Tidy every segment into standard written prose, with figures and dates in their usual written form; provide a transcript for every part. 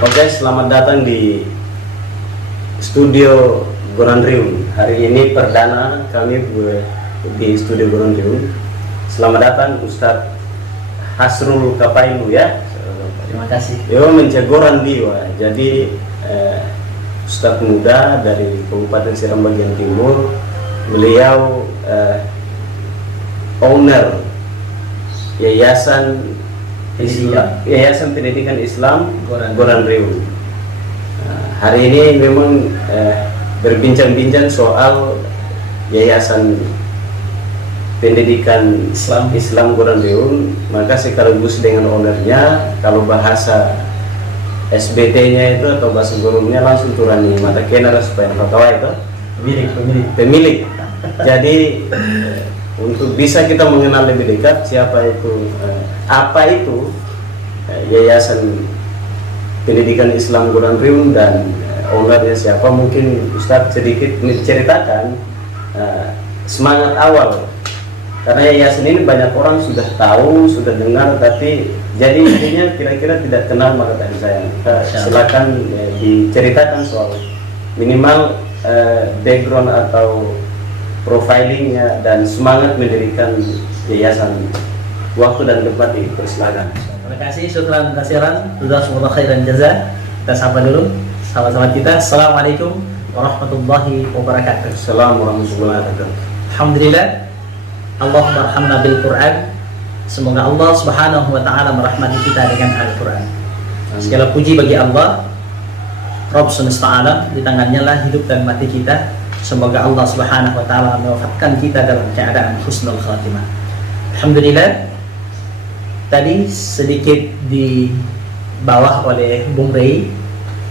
Oke, selamat datang di studio Gorandrium. Hari ini perdana kami di studio Gorandrium. Selamat datang Ustadz Hasrul Kapailu ya. Terima kasih. Yo menjagoran diwa. Jadi Ustadz muda dari Kabupaten Seram bagian timur. Beliau owner Yayasan Pendidikan Islam Gorandrium. Hari ini memang berbincang-bincang soal Yayasan Pendidikan Islam Gorandrium, maka sekaligus dengan ownernya, kalau bahasa SBT-nya itu atau bahasa gurungnya langsung turani mata kena supaya apa itu pemilik. Jadi untuk bisa kita mengenal lebih dekat siapa itu, apa itu Yayasan Pendidikan Islam Gorandrium dan ownernya siapa, mungkin Ustadz sedikit menceritakan semangat awal, karena yayasan ini banyak orang sudah tahu, sudah dengar, tapi jadi intinya kira-kira tidak kenal, maka tadi saya silakan diceritakan soal minimal background atau profilingnya dan semangat mendirikan yayasan. Waktu dan tempat dipersilakan. Terima kasih, syukran kasiran, jazakumullah khairan jaza. Kita sapa dulu sahabat-sahabat kita. Assalamualaikum warahmatullahi wabarakatuh. Assalamualaikum warahmatullahi wabarakatuh. Alhamdulillah, Allahumma arhamna bil Quran. Semoga Allah subhanahu wa ta'ala merahmati kita dengan Al-Quran. Segala puji bagi Allah, Rabb semesta alam, di tangannya lah hidup dan mati kita. Semoga Allah subhanahu wa ta'ala mewafatkan kita dalam keadaan husnul khatimah. Alhamdulillah, tadi sedikit di bawah oleh Bung Rey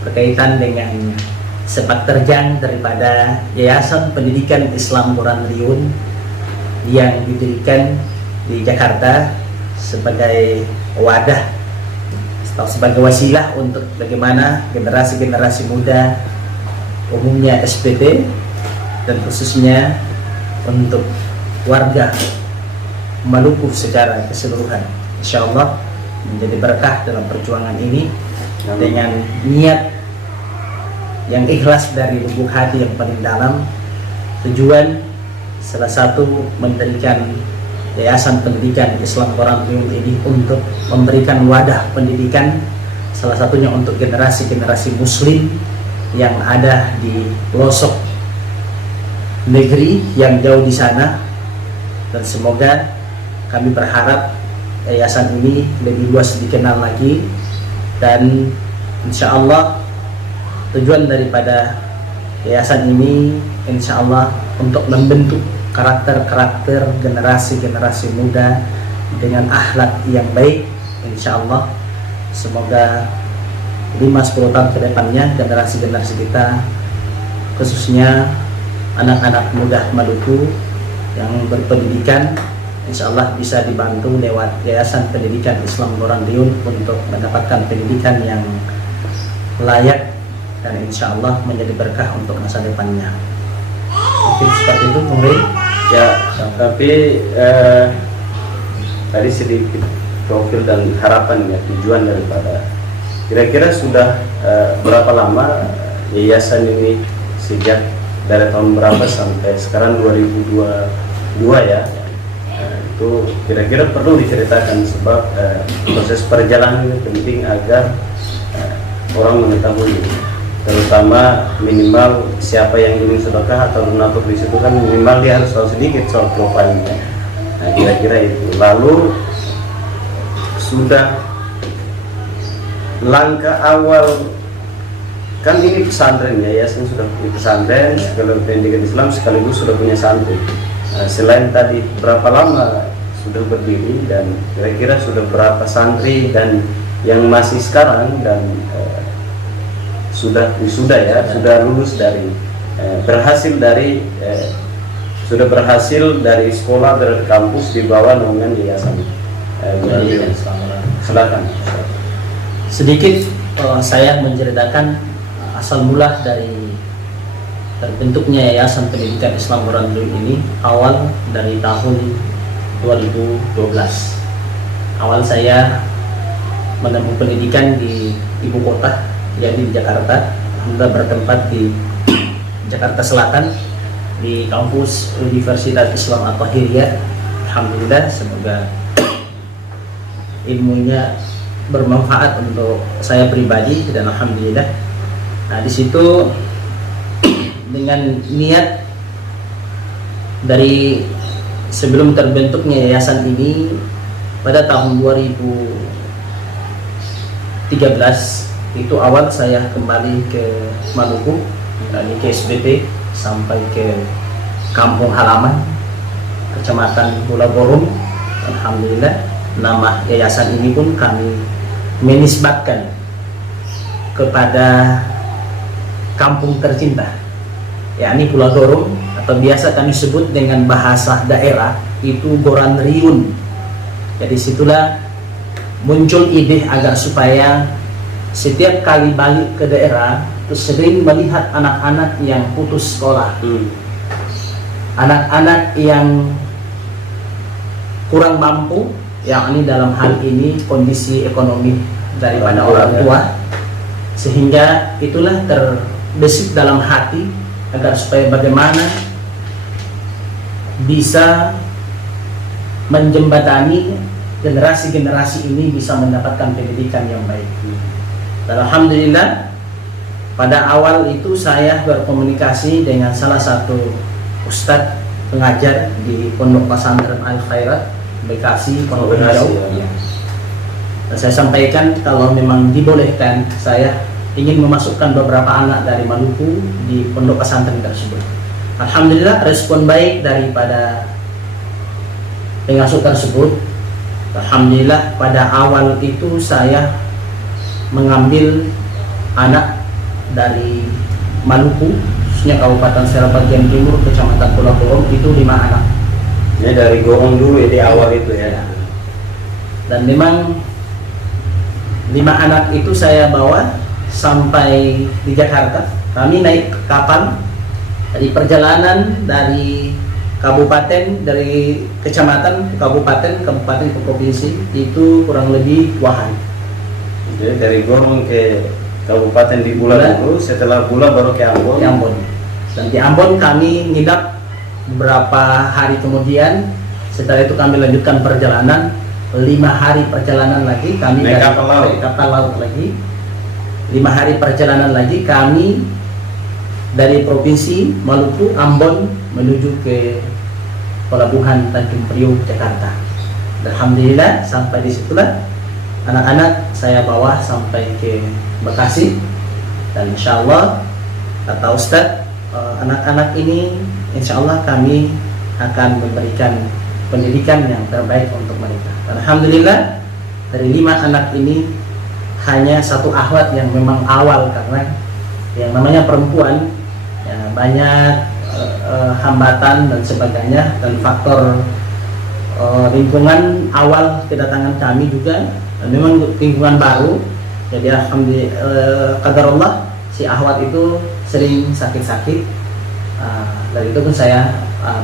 berkaitan dengan sepak terjang daripada Yayasan Pendidikan Islam Gorandrium yang didirikan di Jakarta sebagai wadah atau sebagai wasilah untuk bagaimana generasi-generasi muda, umumnya SPT dan khususnya untuk warga Maluku secara keseluruhan, insya Allah menjadi berkah dalam perjuangan ini. Dengan niat yang ikhlas dari lubuk hati yang paling dalam. Tujuan salah satu mendirikan Yayasan Pendidikan Islam Gorandrium ini untuk memberikan wadah pendidikan, salah satunya untuk generasi-generasi muslim yang ada di pelosok negeri yang jauh di sana. Dan semoga kami berharap yayasan ini lebih luas dikenal lagi, dan insya Allah tujuan daripada yayasan ini insya Allah untuk membentuk karakter-karakter generasi-generasi muda dengan akhlak yang baik. Insya Allah semoga 5-10 tahun ke depannya generasi-generasi kita, khususnya anak-anak muda Maluku yang berpendidikan, insya Allah bisa dibantu lewat Yayasan Pendidikan Islam Gorandrium untuk mendapatkan pendidikan yang layak dan insya Allah menjadi berkah untuk masa depannya. Mungkin seperti itu, Bung Rey. Ya, tapi tadi sedikit profil dan harapan ya, tujuan daripada kira-kira sudah berapa lama yayasan ini, sejak dari tahun berapa sampai sekarang 2022 ya. Itu kira-kira perlu diceritakan, sebab proses perjalanan ini penting agar orang mengetahui, terutama minimal siapa yang ingin sedekah atau donatur di situ kan minimal dia harus tahu sedikit soal profilnya. Nah, kira-kira itu. Lalu sudah langkah awal kan ini pesantren ya, yayasan sudah punya pesantren, sekaligus pendidikan Islam sekaligus sudah punya santri. Selain tadi berapa lama sudah berdiri dan kira-kira sudah berapa santri dan yang masih sekarang dan sudah ya, sudah lulus dari sudah berhasil dari sekolah, dari kampus di bawah naungan yayasan. Silakan. Sedikit saya menceritakan asal mula dari terbentuknya Yayasan Pendidikan Islam Gorandrium ini awal dari tahun 2012. Awal saya menempuh pendidikan di ibu kota jadi di Jakarta. Alhamdulillah bertempat di Jakarta Selatan di kampus Universitas Islam At-Tahiriyah. Alhamdulillah, semoga ilmunya bermanfaat untuk saya pribadi dan alhamdulillah. Nah, di situ dengan niat dari sebelum terbentuknya yayasan ini pada tahun 2013 itu awal saya kembali ke Maluku dari ke SBT sampai ke kampung halaman Kecamatan Pulau Borong. Alhamdulillah, nama yayasan ini pun kami menisbatkan kepada kampung tercinta, yakni Pulau Borong, atau biasa kami sebut dengan bahasa daerah itu Goran Riun. Jadi situlah muncul ide agar supaya setiap kali balik ke daerah itu sering melihat anak-anak yang putus sekolah, anak-anak yang kurang mampu, yakni dalam hal ini kondisi ekonomi daripada orang tua, sehingga itulah terbesit dalam hati agar supaya bagaimana bisa menjembatani generasi-generasi ini bisa mendapatkan pendidikan yang baik. Dan alhamdulillah pada awal itu saya berkomunikasi dengan salah satu ustadz pengajar di Pondok Pesantren Al Khairat Bekasi, Pondok Hijau. Dan saya sampaikan kalau memang dibolehkan saya ingin memasukkan beberapa anak dari Maluku di Pondok Pesantren tersebut. Alhamdulillah respon baik daripada pengasuh tersebut. Alhamdulillah pada awal itu saya mengambil anak dari Maluku, khususnya Kabupaten Serang bagian timur, Kecamatan Pulau Borong, itu 5 anak. Ini dari Gorong dulu ya di awal itu ya. Dan memang 5 anak itu saya bawa sampai di Jakarta. Kami naik kapal dari perjalanan dari kabupaten, dari kecamatan ke kabupaten, kabupaten ke provinsi itu kurang lebih 2 hari. Jadi dari Gorong ke kabupaten di Bula dulu, setelah Bula baru ke Ambon. Di Ambon. Dan di Ambon kami nginap beberapa hari kemudian. Setelah itu kami lanjutkan perjalanan 5 hari perjalanan lagi kami naik dari kapal laut lagi. 5 hari perjalanan lagi kami dari provinsi Maluku, Ambon menuju ke pelabuhan Tanjung Priok, Jakarta. Alhamdulillah sampai di situlah anak-anak saya bawa sampai ke Bekasi, dan insya Allah kata Ustadz, anak-anak ini insya Allah kami akan memberikan pendidikan yang terbaik untuk mereka. Dan alhamdulillah dari 5 anak ini hanya 1 akhwat yang memang awal, karena yang namanya perempuan ya, banyak hambatan dan sebagainya, dan faktor lingkungan awal kedatangan kami juga memang lingkungan baru. Jadi alhamdulillah qadarullah si ahwat itu sering sakit-sakit. Dari itu pun saya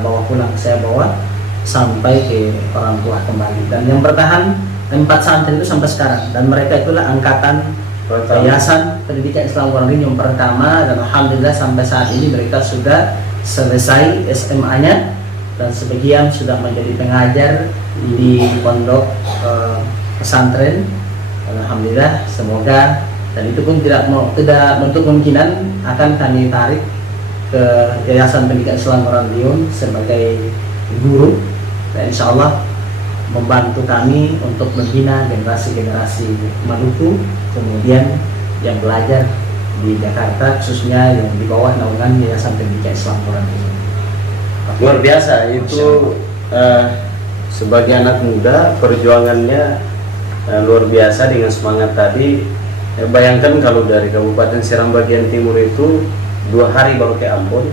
bawa pulang, saya bawa sampai ke orang tua kembali, dan yang bertahan 4 santri itu sampai sekarang, dan mereka itulah angkatan Yayasan Pendidikan Islam Goran yang pertama, dan alhamdulillah sampai saat ini mereka sudah selesai SMA-nya dan sebagian sudah menjadi pengajar di pondok pesantren. Alhamdulillah, semoga, dan itu pun tidak bentuk kemungkinan akan kami tarik ke Yayasan Pendidikan Islam Goran sebagai guru, dan insya Allah membantu kami untuk membina generasi-generasi Maluku kemudian yang belajar di Jakarta, khususnya yang di bawah naungan Yayasan Pendidikan Islam Goran. Luar biasa itu, sebagai anak muda perjuangannya luar biasa dengan semangat tadi. Bayangkan kalau dari Kabupaten Serang bagian timur itu 2 hari baru ke Ambon,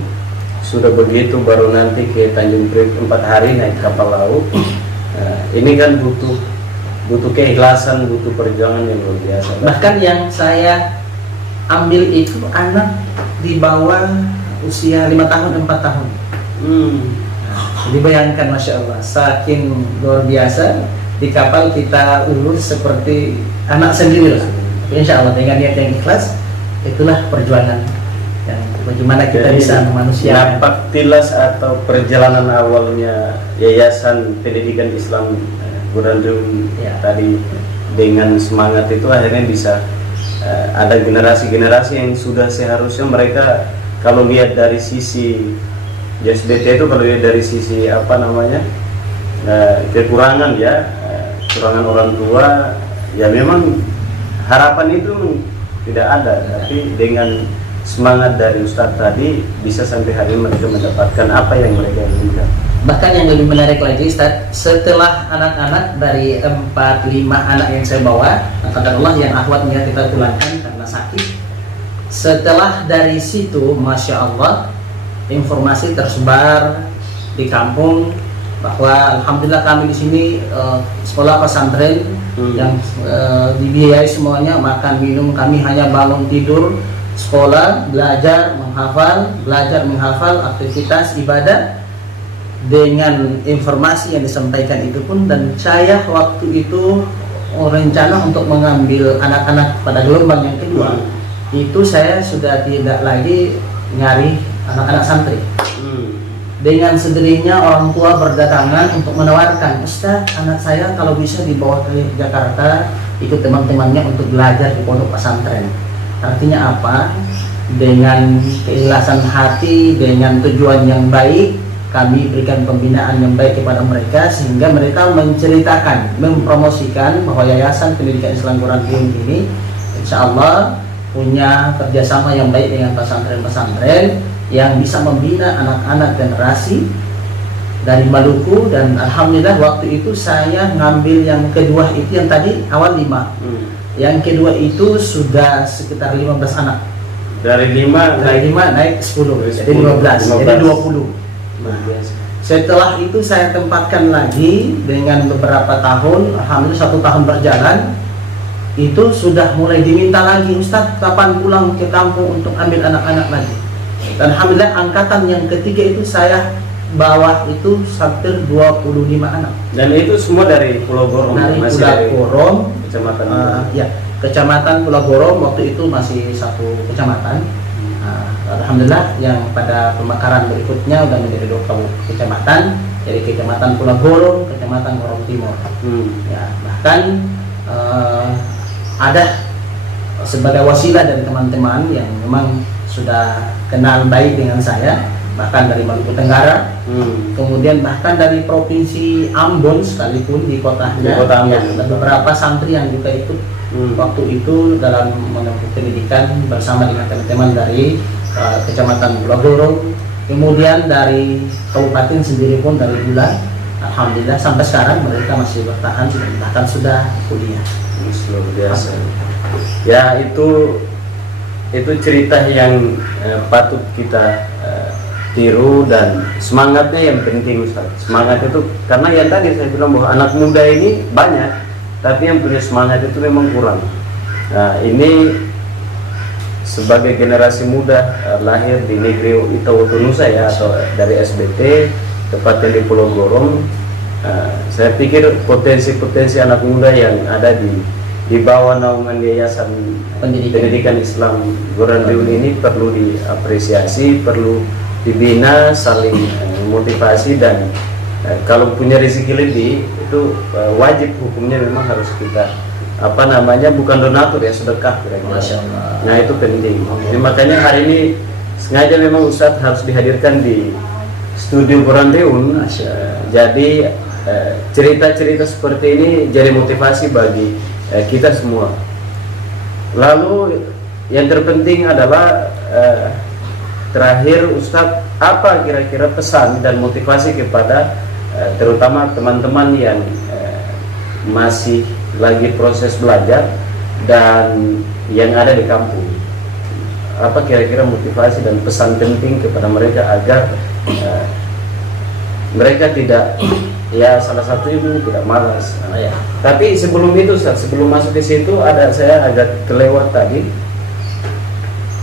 sudah begitu baru nanti ke Tanjung Priok 4 hari naik kapal laut. Ini kan butuh keikhlasan, butuh perjuangan yang luar biasa. Bahkan yang saya ambil itu anak di bawah usia 5 tahun, 4 tahun. Jadi bayangkan, Masya Allah, saking luar biasa, di kapal kita urus seperti anak sendiri lah. Insya Allah dengan niat yang ikhlas, itulah perjuangan yang bagaimana kita Jadi, bisa memanusiakan. napak tilas atau perjalanan awalnya Yayasan Pendidikan Islam Gurandreun Ya. tadi dengan semangat itu akhirnya bisa ada generasi-generasi yang sudah seharusnya mereka kalau lihat dari sisi JSBT itu kalau lihat dari sisi apa namanya kekurangan ya kekurangan orang tua ya memang harapan itu tidak ada, tapi dengan semangat dari Ustadz tadi bisa sampai hari ini mereka mendapatkan apa yang mereka inginkan. Bahkan yang lebih menarik lagi Ustaz, setelah anak-anak dari 4-5 anak yang saya bawa, Allah yang akhwatnya kita pulangkan karena sakit. Setelah dari situ, Masya Allah, informasi tersebar di kampung bahwa Alhamdulillah kami di sini sekolah pesantren yang dibiayai semuanya, makan minum, kami hanya bangun tidur, sekolah, belajar menghafal, aktivitas ibadah dengan informasi yang disampaikan itu pun. Dan saya waktu itu rencana untuk mengambil anak-anak pada gelombang yang kedua itu saya sudah tidak lagi nyari anak-anak santri. Dengan sendirinya orang tua berdatangan untuk menawarkan, Ustaz, anak saya kalau bisa dibawa ke Jakarta ikut teman-temannya untuk belajar di pondok pesantren. Artinya apa? Dengan keikhlasan hati, dengan tujuan yang baik, kami berikan pembinaan yang baik kepada mereka sehingga mereka menceritakan, mempromosikan bahwa Yayasan Pendidikan Islam Gurandreun ini insya Allah punya kerjasama yang baik dengan pesantren-pesantren yang bisa membina anak-anak generasi dari Maluku. Dan Alhamdulillah waktu itu saya ngambil yang kedua itu, yang tadi awal 5 yang kedua itu sudah sekitar 15 anak. Dari 5 naik 10, jadi 15, jadi 20. Nah, setelah itu saya tempatkan lagi dengan beberapa tahun, alhamdulillah 1 tahun berjalan, itu sudah mulai diminta lagi, Ustadz kapan pulang ke kampung untuk ambil anak-anak lagi. Dan alhamdulillah angkatan yang ketiga itu saya bawa itu hampir 25 anak. Dan itu semua dari Pulau Gorong. Dari Pulau Gorong, kecamatan. Ya, kecamatan Pulau Gorong waktu itu masih 1 kecamatan. Alhamdulillah yang pada pemekaran berikutnya udah menjadi 2 kecamatan, jadi kecamatan Pulau Gorong, kecamatan Gorong Timur. Ya, bahkan ada sebagai wasilah dari teman-teman yang memang sudah kenal baik dengan saya, bahkan dari Maluku Tenggara, kemudian bahkan dari provinsi Ambon sekalipun di kotanya, ada beberapa santri yang juga ikut waktu itu dalam menempuh pendidikan bersama dengan teman-teman dari kecamatan Pulau Gorong, kemudian dari kabupaten sendiri pun dari Bulan. Alhamdulillah sampai sekarang mereka masih bertahan, bahkan sudah kuliah. Luar biasa. Ya itu cerita yang patut kita tiru, dan semangatnya yang penting Ustaz. Semangat itu karena yang tadi saya bilang bahwa anak muda ini banyak, tapi yang punya semangat itu memang kurang. Nah ini sebagai generasi muda lahir di negeri Itawotunusa ya, atau dari SBT tepatnya di Pulau Gorong, saya pikir potensi-potensi anak muda yang ada di bawah naungan Yayasan Pendidikan Islam Gurandreun ini perlu diapresiasi, perlu dibina, saling motivasi, dan kalau punya rezeki lebih itu wajib hukumnya memang harus kita bukan donatur ya, sedekah kira-kira. Nah itu penting. Jadi makanya hari ini sengaja memang Ustadz harus dihadirkan di studio Gurandreun. Jadi cerita-cerita seperti ini jadi motivasi bagi kita semua. Lalu yang terpenting adalah terakhir Ustadz, apa kira-kira pesan dan motivasi kepada terutama teman-teman yang masih lagi proses belajar dan yang ada di kampung? Apa kira-kira motivasi dan pesan penting kepada mereka agar mereka tidak, ya salah satu itu tidak malas. Tapi sebelum itu Ustaz, sebelum masuk di situ saya agak kelewat tadi.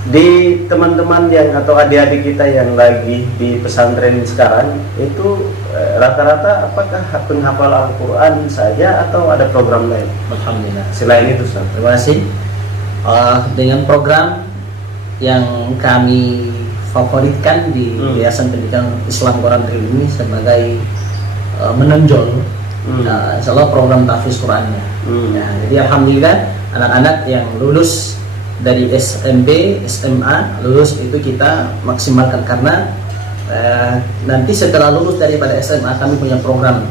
Di teman-teman yang atau adik-adik kita yang lagi di pesantren sekarang itu rata-rata apakah penghafal Al-Quran saja atau ada program lain? Alhamdulillah. Selain itu Ustaz. Terima kasih. Dengan program yang kami favoritkan di Yayasan Pendidikan Islam Quran ini sebagai menonjol insya Allah program tahfiz Qurannya. Ya, jadi alhamdulillah anak-anak yang lulus dari SMP, SMA lulus itu kita maksimalkan, karena nanti setelah lulus daripada SMA kami punya program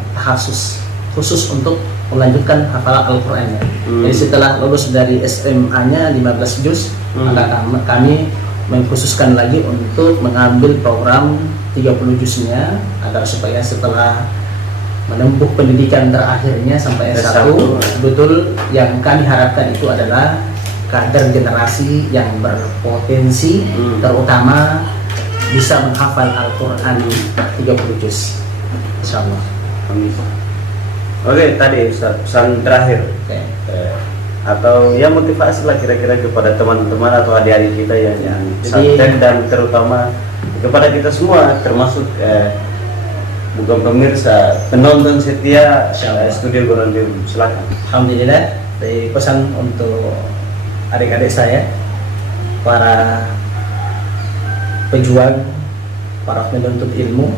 khusus untuk melanjutkan hafalan Al-Quran ya. Jadi setelah lulus dari SMA-nya 15 juz, maka kami mengkhususkan lagi untuk mengambil program 30 juznya, agar supaya setelah menempuh pendidikan terakhirnya sampai S1, betul yang kami harapkan itu adalah kader generasi yang berpotensi, terutama bisa menghafal Al-Quran 30 juz, insyaallah. Amin. Oke, tadi Ustaz, pesan terakhir. Atau ya motivasi lah kira-kira kepada teman-teman atau adik-adik kita yang santet, dan terutama kepada kita semua, termasuk bukan pemirsa, penonton setia Studio Gorandium. Silakan. Alhamdulillah, dari pesan untuk adik-adik saya, para pejuang, para penuntut ilmu,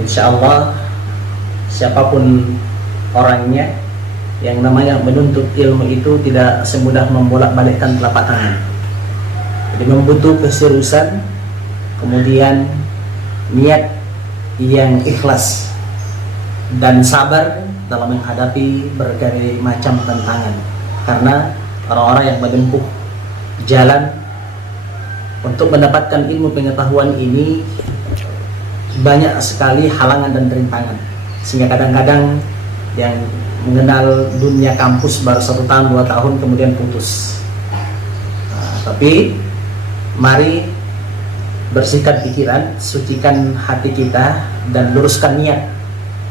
insya Allah siapapun orangnya, yang namanya menuntut ilmu itu tidak semudah membolak-balikkan telapak tangan. Jadi membutuhkan keseriusan, kemudian niat yang ikhlas dan sabar dalam menghadapi berbagai macam tantangan. Karena orang-orang yang menempuh jalan untuk mendapatkan ilmu pengetahuan ini banyak sekali halangan dan rintangan, sehingga kadang-kadang yang mengenal dunia kampus baru 1 tahun 2 tahun kemudian putus. Tapi mari bersihkan pikiran, sucikan hati kita, dan luruskan niat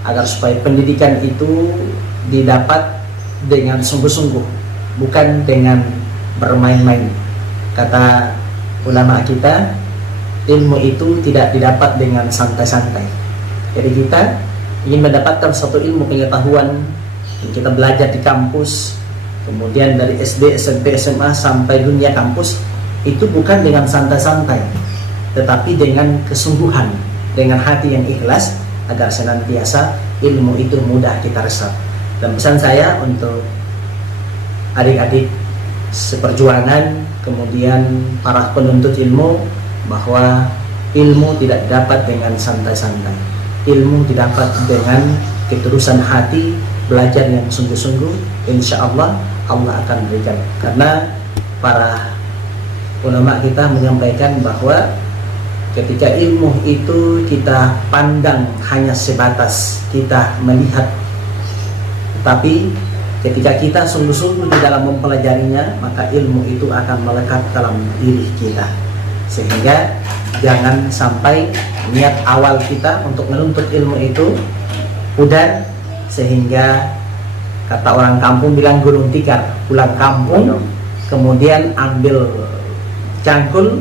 agar supaya pendidikan itu didapat dengan sungguh-sungguh, bukan dengan bermain-main. Kata ulama kita, ilmu itu tidak didapat dengan santai-santai. Jadi kita ingin mendapatkan satu ilmu pengetahuan yang kita belajar di kampus, kemudian dari SD, SMP, SMA sampai dunia kampus, itu bukan dengan santai-santai, tetapi dengan kesungguhan, dengan hati yang ikhlas, agar senantiasa ilmu itu mudah kita resap. Dan pesan saya untuk adik-adik seperjuangan, kemudian para penuntut ilmu, bahwa ilmu tidak dapat dengan santai-santai. Ilmu didapat dengan ketulusan hati, belajar yang sungguh-sungguh. Insya Allah Allah akan berikan. Karena para ulama kita menyampaikan bahwa ketika ilmu itu kita pandang hanya sebatas kita melihat, tapi ketika kita sungguh-sungguh di dalam mempelajarinya, maka ilmu itu akan melekat dalam diri kita. Sehingga jangan sampai niat awal kita untuk menuntut ilmu itu pudar, sehingga kata orang kampung bilang gulung tikar, pulang kampung kemudian ambil cangkul,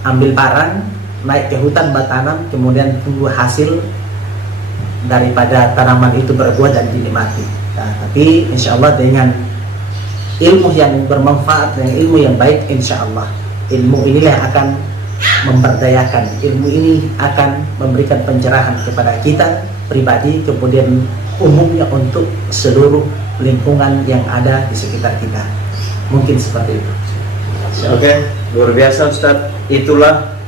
ambil parang, naik ke hutan bertanam, kemudian tunggu hasil daripada tanaman itu berbuah dan dinikmati. Nah, tapi insya Allah dengan ilmu yang bermanfaat, dengan ilmu yang baik, insya Allah ilmu inilah yang akan memberdayakan, ilmu ini akan memberikan pencerahan kepada kita pribadi, kemudian umumnya untuk seluruh lingkungan yang ada di sekitar kita. Mungkin seperti itu. Oke, luar biasa Ustadz. Itulah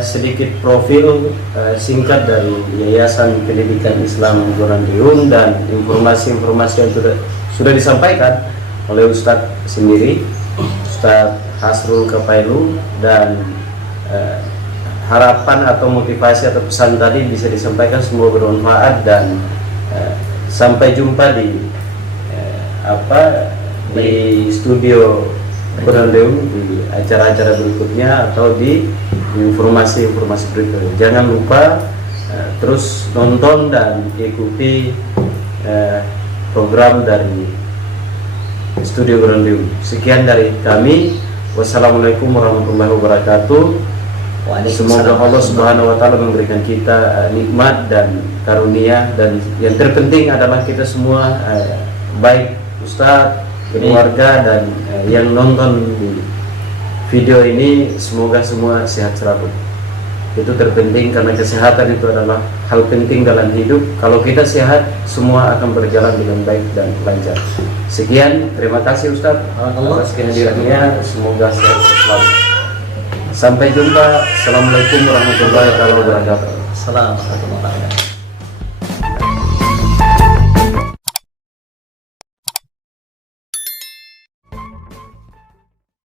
sedikit profil singkat dari Yayasan Pendidikan Islam Gorandium, dan informasi-informasi yang sudah disampaikan oleh Ustadz sendiri, Ustadz Hasrul Kapailu, dan harapan atau motivasi atau pesan tadi bisa disampaikan, semua bermanfaat, dan sampai jumpa di di studio Gorandium di acara-acara berikutnya atau di informasi-informasi berikutnya. Jangan lupa terus nonton dan ikuti program dari Studio Gorandium. Sekian dari kami. Wassalamualaikum warahmatullahi wabarakatuh. Semoga Allah Subhanahu wa Ta'ala memberikan kita nikmat dan karunia, dan yang terpenting adalah kita semua, baik Ustadz, keluarga, dan yang nonton di video ini semoga semua sehat selalu. Itu terpenting karena kesehatan itu adalah hal penting dalam hidup. Kalau kita sehat, semua akan berjalan dengan baik dan lancar. Sekian, terima kasih Ustadz atas kehadirannya. Semoga sehat selalu. Sampai jumpa. Assalamualaikum warahmatullahi wabarakatuh. Assalamualaikum warahmatullahi wabarakatuh.